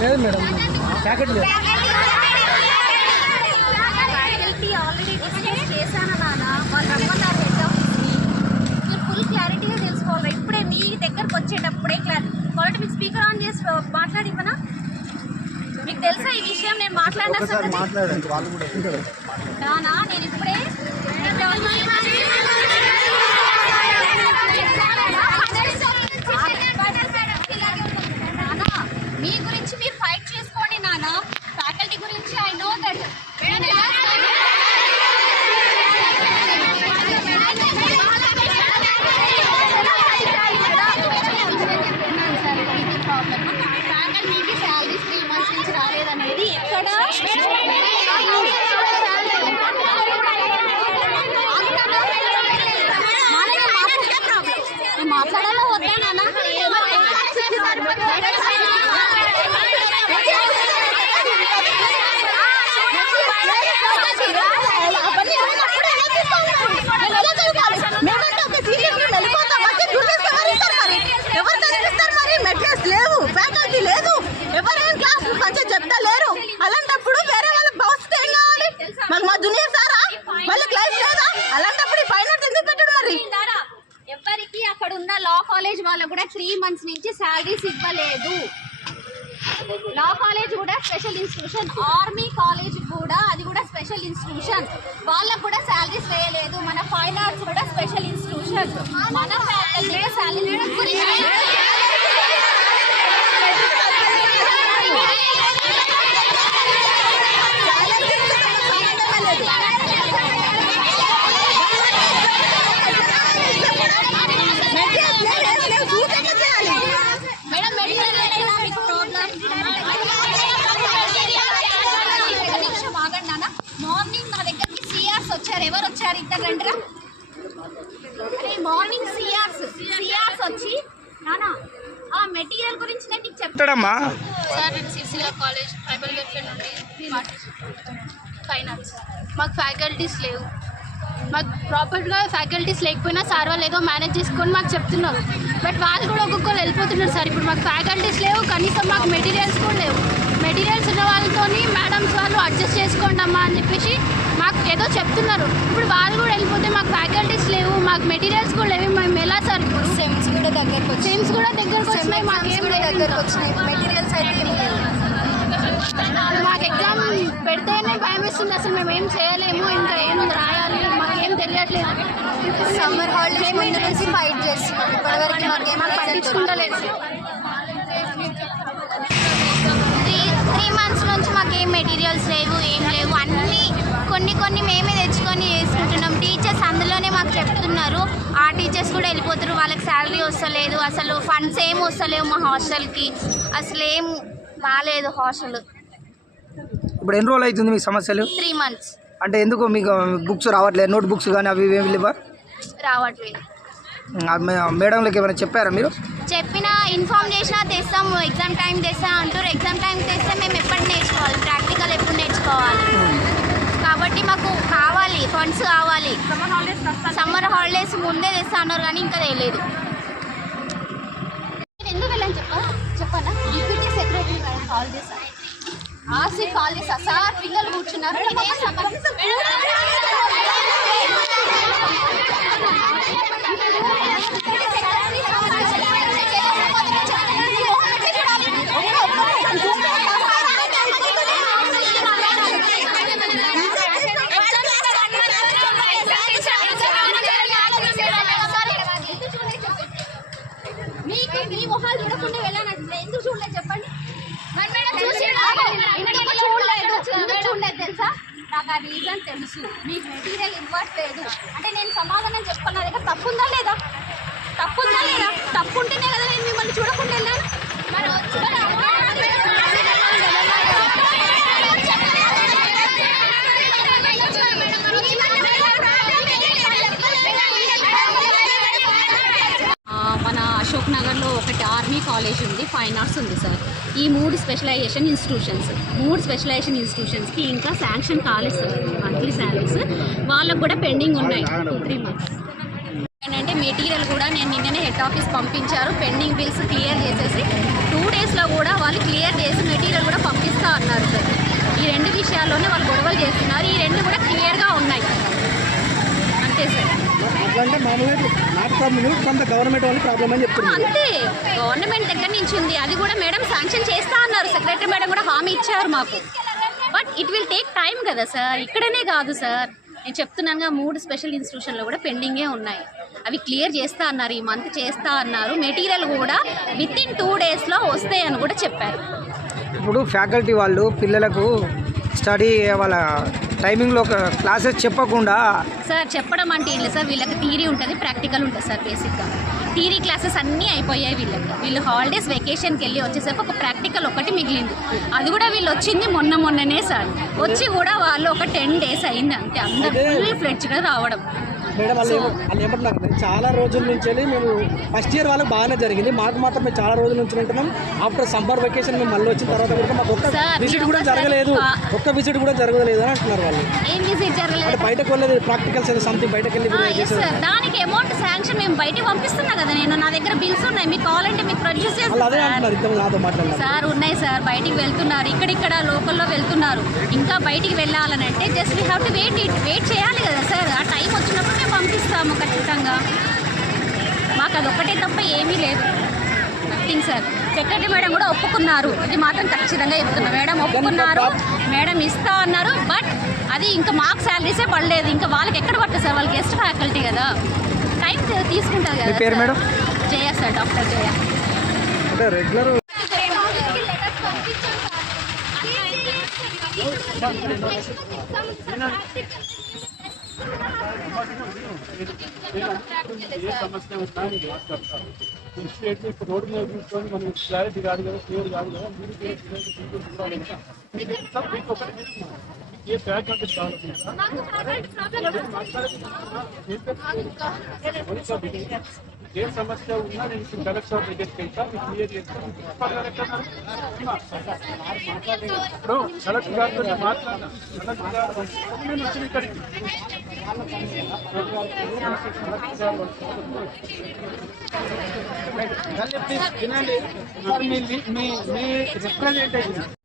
లేదు madam packet లేదు already చేశాను నాన్న వాళ్ళు రమ్మన్నారు చేసి మాట్లాడివనా మీకు తెలుసా ఈ విషయం? నేను మాట్లాడిన నేను ఇప్పుడే నానా, మీ గురించి మీరు ఫైట్ చేసుకోండి నానా ఫ్యాకల్టీ గురించి ఐ నో దట్ ఫ్యాకల్టీకి శాలరీస్ త్రీ మంత్స్ నుంచి రాలేదనేది ఎక్కడ మాట్లాడాలో వద్దా నాన్న లేవు ఫ్యాకల్టీ లేదు ఎవరైనా క్లాస్ మంచిగా చెప్తా లేరు అలాంటప్పుడు వేరే వాళ్ళకి భవిష్యత్తు ఏం కావాలి మరి మా జూనియర్ సారా వాళ్ళకి లైఫ్ లేదా అలాంటప్పుడు ఈ ఫైన్ ఆర్ట్స్ ఎందుకు పెట్టడు మరి వింటారా? ఎవరికి అక్కడ ఉన్న లా కాలేజ్ వాళ్ళకు కూడా త్రీ శాలరీస్ ఇవ్వలేదు. లా కాలేజ్ కూడా స్పెషల్ ఇన్స్టిట్యూషన్. ఆర్మీ కాలేజ్ కూడా అది కూడా స్పెషల్ ఇన్స్టిట్యూషన్. వాళ్ళకు కూడా శాలరీస్ వేయలేదు. మన ఫైన్ ఆర్ట్స్ కూడా స్పెషల్ ఇన్స్టిట్యూషన్. మన ఫ్యాకల్టీ శాలరీ మేడం మెడికల్ లేదా మీకు ప్రాబ్లం ఒక నిమిషం ఆగండి నాన్న మార్నింగ్ నా దగ్గరికి సిఆర్స్ వచ్చారు అరే మార్నింగ్ సిఆర్స్ సిఆర్స్ వచ్చి ఆ మెటీరియల్ గురించి నేను నీకు చెప్తాను చెప్తాడమ్మా. సార్ నేను సిసిలా కాలేజ్ ట్రైబల్ వెల్ఫేర్ నుండి ఫైనాన్స్. మాకు ఫ్యాకల్టీస్ లేవు. మాకు ప్రాపర్గా ఫ్యాకల్టీస్ లేకపోయినా సార్ వాళ్ళు ఏదో మేనేజ్ చేసుకొని మాకు చెప్తున్నారు. బట్ వాళ్ళు కూడా ఒక్కొక్కరు వెళ్ళిపోతున్నారు సార్. ఇప్పుడు మాకు ఫ్యాకల్టీస్ లేవు కనీసం మాకు మెటీరియల్స్ కూడా లేవు. మెటీరియల్స్ ఉన్న వాళ్ళతోని మేడమ్స్ వాళ్ళు అడ్జస్ట్ చేసుకోండి అమ్మా అని చెప్పేసి మాకు ఏదో చెప్తున్నారు. ఇప్పుడు వాళ్ళు కూడా వెళ్ళిపోతే మాకు ఫ్యాకల్టీస్ లేవు మాకు మెటీరియల్స్ కూడా లేవు మేము ఎలా సార్ ఇప్పుడు? సెమ్స్ కూడా దగ్గరకు వచ్చాయి సెమ్స్ కూడా దగ్గరకు వచ్చినాయి మాకేం కూడా లేదు దగ్గరకు. వచ్చినాయి. మెటీరియల్స్ అయితే ఏం మాకు ఎగ్జామ్ పెడితేనే భయం వేస్తుంది అసలు మేము ఏం చేయలేము ఇంకా ఏం రాయాలి మాకు ఏం తెలియట్లేదు సమ్మర్ హాలిడేస్ ముందు నుంచి ఫైట్ చేస్తున్నాం. ఇప్పటివరకు మాకేం మాకు పట్టించుకుంటలేదు. ఏం మెటీరియల్స్ లేవు ఏం లేవు. అన్నీ కొన్ని కొన్ని మేమే తెచ్చుకొని చేసుకుంటున్నాం. టీచర్స్ అందులోనే మాకు చెప్తున్నారు. ఆ టీచర్స్ కూడా వెళ్ళిపోతారు. వాళ్ళకి శాలరీ వస్తలేదు. అసలు ఫండ్స్ ఏం వస్తలేవు మా హాస్టల్కి అసలు ఏం బాగాలేదు హాస్టల్ ఇప్పుడు ఎన్ని రోజులు అవుతుంది మీ సమస్యలు? త్రీ మంత్స్ అంటే ఎందుకు మీకు బుక్స్ రావట్లేదు? నోట్ బుక్స్ కానీ అవి ఏమి లేవా? రావట్లేదు. మేడంలకి ఏమైనా చెప్పారా మీరు? చెప్పినా ఇన్ఫామ్ చేసినా తెస్తాం ఎగ్జామ్ టైం తెస్తా అంటారు. ఎగ్జామ్ టైం తెస్తే మేము ఎప్పుడు నేర్చుకోవాలి ప్రాక్టికల్ ఎప్పుడు నేర్చుకోవాలి. కాబట్టి మాకు కావాలి ఫండ్స్ కావాలి. సమ్మర్ హాలిడేస్ ముందే తెస్తా అన్నారు కానీ ఇంకా తెలియదు నేను ఎందుకు వెళ్ళాను చెప్ప చెప్పాలా? డిప్యూటీ సెక్రటరీ గారు కాల్ చేశాను ఆర్సీ కాల్ చేశా సార్ పిల్లలు కూర్చున్నారు ఇదేం సమస్య మీకు మీ మొహాలు చూడకుండా వెళ్ళాను ఎందుకు చూడలేదు చెప్పండి మరి మేడం చూసి ఎందుకు చూడలేదు ఎందుకు చూడలేదు తెలుసా నాకు ఆ రీజన్ తెలుసు. మీకు మెటీరియల్ ఇవ్వట్లేదు అంటే నేను సమాధానం చెప్పాను దగ్గర తప్పు ఉందా లేదా? తప్పు ఉందా లేదా? తప్పు ఉంటేనే కదా నేను మిమ్మల్ని చూడకుండా వెళ్ళాను మరి వచ్చి- మరి ఆ, మన నగర్లో ఒకటి ఆర్మీ కాలేజ్ ఉంది ఫైన్ ఆర్ట్స్ ఉంది సార్. ఈ మూడు స్పెషలైజేషన్ ఇన్స్టిట్యూషన్స్. మూడు స్పెషలైజేషన్ ఇన్స్టిట్యూషన్స్కి ఇంకా శాంక్షన్ కాలేదు సార్ మంత్లీ శాలరీస్. వాళ్ళకు కూడా పెండింగ్ ఉన్నాయి టూ త్రీ మంత్స్. ఏంటంటే మెటీరియల్ కూడా నేను నిన్ననే హెడ్ ఆఫీస్ పంపించారు పెండింగ్ బిల్స్ క్లియర్ చేసేసి టూ డేస్లో కూడా వాళ్ళు క్లియర్ చేసి మెటీరియల్ కూడా పంపిస్తా అన్నారు సార్. ఈ రెండు విషయాల్లోనే వాళ్ళు గొడవలు చేస్తున్నారు ఈ రెండు కూడా క్లియర్గా ఉన్నాయి. అంతే సార్. అట్లా అంటే మామూలుగా నాట్ ప్రాబ్లం కొంత గవర్నమెంట్ వాళ్ళు ప్రాబ్లం అని చెప్తున్నారు. అంతే. గవర్నమెంట్ దగ్గర నుంచి ఉంది. అది కూడా మేడం శాంక్షన్ చేస్తా అన్నారు. సెక్రటరీ మేడం కూడా హామీ ఇచ్చారు మాకు. But it will take time కదా సార్ ఇక్కడనే కాదు సార్ నేను చెప్తున్నానుగా మూడు స్పెషల్ ఇన్స్టిట్యూషన్లో కూడా పెండింగే ఉన్నాయి. అవి క్లియర్ చేస్తా అన్నారు. ఈ మంత్ చేస్తా అన్నారు. మెటీరియల్ కూడా విత్ ఇన్ టూ డేస్లో వస్తాయని కూడా చెప్పారు. ఇప్పుడు ఫ్యాకల్టీ వాళ్ళు పిల్లలకు స్టడీ వాళ్ళ టైమింగ్లో క్లాసెస్ చెప్పకుండా సార్ చెప్పడం అంటే ఏం సార్. వీళ్ళకి థీరీ ఉంటుంది ప్రాక్టికల్ ఉంటుంది సార్ బేసిక్గా థీరీ క్లాసెస్ అన్నీ అయిపోయాయి వీళ్ళకి. వీళ్ళు హాలిడేస్ వెకేషన్కి వెళ్ళి వచ్చేసరికి ఒక ప్రాక్టికల్ ఒకటి మిగిలింది. అది కూడా వీళ్ళు వచ్చింది మొన్న మొన్ననే సార్. వచ్చి కూడా వాళ్ళు ఒక టెన్ డేస్ అయింది అంతే. అందరు ఫుల్ ఫ్లెడ్జ్గా రావడం. మేడం వాళ్ళు వాళ్ళు ఏమంటున్నారు అంటే చాలా రోజుల నుంచి వెళ్ళి మేము ఫస్ట్ ఇయర్ వాళ్ళకి బాగానే జరిగింది. మాకు మాత్రం మేము చాలా రోజుల నుంచి ఉంటున్నాం. ఆఫ్టర్ సమ్మర్ వెకేషన్ మేము మళ్ళీ వచ్చిన తర్వాత కూడా మాకు ఒక్క విజిట్ కూడా జరగలేదు. ఒక్క విజిట్ కూడా జరగలేదు అని అంటున్నారు వాళ్ళు. ఏం విజిట్ జరగలేదు? అంటే బయటకు వెళ్ళేది ప్రాక్టికల్స్ ఏదో సంథింగ్ బయటకు వెళ్ళి దానికి అమౌంట్ శాంక్షన్ మేము బయటికి పంపిస్తున్నా కదా నేను. నా దగ్గర బిల్స్ ఉన్నాయి. మీకు కావాలంటే మీకు ప్రొడ్యూస్ చేస్తాను సార్. ఉన్నాయి సార్. బయటికి వెళ్తున్నారు. ఇక్కడిక్కడ లోకల్లో వెళ్తున్నారు. ఇంకా బయటికి వెళ్ళాలనంటే just we have to wait it wait చేయాలి కదా సార్. ఆ టైం వచ్చినప్పుడు పంపిస్తాము ఖచ్చితంగా. మాకు అది ఒక్కటే తప్ప ఏమీ లేదు. నథింగ్ సార్ సెక్రటరీ మేడం కూడా ఒప్పుకున్నారు. ఇది మాత్రం ఖచ్చితంగా చెప్తున్నా. మేడం ఒప్పుకున్నారు. మేడం ఇస్తా అన్నారు. బట్ అది ఇంకా మాకు శాలరీసే పడలేదు. ఇంకా వాళ్ళకి ఎక్కడ పడుతుంది సార్ వాళ్ళు గెస్ట్ ఫ్యాకల్టీ కదా. టైం తీసుకుంటుంది మీ కదా? Jaya sir doctor Jaya. Regular ఏ సమస్య ఉన్నా నేను మాట్లాడతాను ఇన్స్టేట్ ఇప్పుడు రోడ్డు మీద కూర్చొని మనం క్లారిటీ కాదు కదా క్లియర్ కాదు కదా మీరు క్లియర్ క్లియర్ క్లియర్ చూడాలి ఏ సమస్య ఉన్నా నేను ఇప్పుడు కలెక్టర్ దగ్గరికి వెళ్తా మీకు క్లియర్ చేస్తాను ప్రిన్సిపల్? ఇప్పుడు కలెక్టర్ గారితో మాట్లాడాను కలెక్టర్ గారు నేను వచ్చిన ఇక్కడికి. వినండి. మీ మీ మీ రిప్రజెంటేటివ్